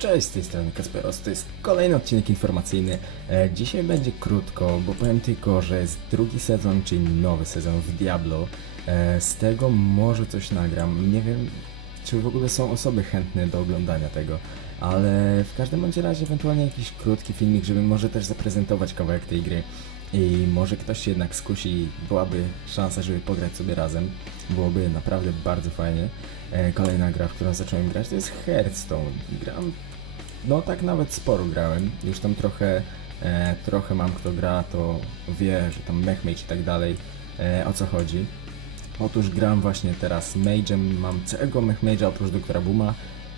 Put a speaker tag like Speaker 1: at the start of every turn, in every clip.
Speaker 1: Cześć, z tej strony Kasperos, to jest kolejny odcinek informacyjny. E, dzisiaj będzie krótko, bo powiem tylko, że jest drugi sezon, czyli nowy sezon w Diablo. E, z tego może coś nagram. Nie wiem, czy w ogóle są osoby chętne do oglądania tego, ale w każdym bądź razie ewentualnie jakiś krótki filmik, żeby może też zaprezentować kawałek tej gry. I może ktoś się jednak skusi, byłaby szansa, żeby pograć sobie razem. Byłoby naprawdę bardzo fajnie. E, kolejna gra, w którą zacząłem grać, to jest Hearthstone. Gram, no tak nawet sporo grałem. Już tam trochę, e, trochę mam kto gra, to wie, że tam mechmage i tak dalej, e, o co chodzi. Otóż gram właśnie teraz Mage'em, mam całego mechmage'a oprócz doktora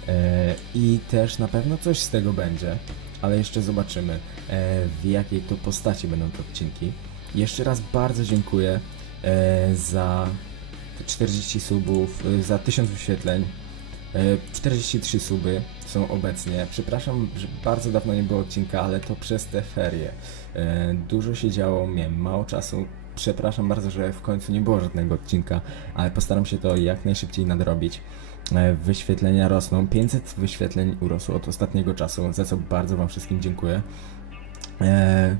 Speaker 1: e, i też na pewno coś z tego będzie, ale jeszcze zobaczymy e, w jakiej to postaci będą te odcinki. Jeszcze raz bardzo dziękuję e, za te 40 subów, y, za 1000 wyświetleń. Y, 43 suby są obecnie. Przepraszam, że bardzo dawno nie było odcinka, ale to przez te ferie. Dużo się działo, miałem mało czasu. Przepraszam bardzo, że w końcu nie było żadnego odcinka, ale postaram się to jak najszybciej nadrobić. Y, Wyświetlenia rosną. 500 wyświetleń urosło od ostatniego czasu, za co bardzo Wam wszystkim dziękuję. E,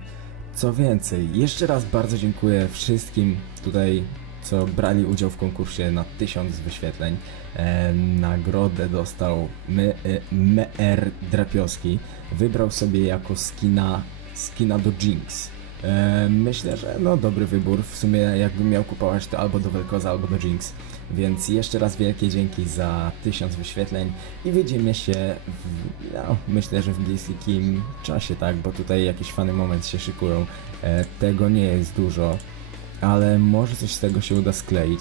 Speaker 1: Co więcej, jeszcze raz bardzo dziękuję wszystkim tutaj, co brali udział w konkursie na 1000 wyświetleń. E, Nagrodę dostał e, Mer Drapioski. Wybrał sobie jako skina, skina do Jinx. Myślę, że no dobry wybór. W sumie jakbym miał kupować to albo do Velkoza, albo do Jinx. Więc jeszcze raz wielkie dzięki za 1000 wyświetleń i widzimy się w, no, myślę, że w bliskim czasie, tak, bo tutaj jakiś fany moment się szykują. E, tego nie jest dużo, ale może coś z tego się uda skleić.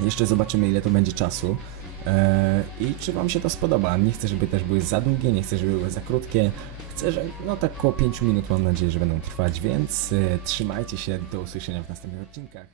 Speaker 1: Jeszcze zobaczymy ile to będzie czasu. E, I czy Wam się to spodoba? Nie chcę, żeby też były za długie, nie chcę, żeby były za krótkie. Chcę, że no tak około 5 minut mam nadzieję, że będą trwać, więc e, trzymajcie się, do usłyszenia w następnych odcinkach.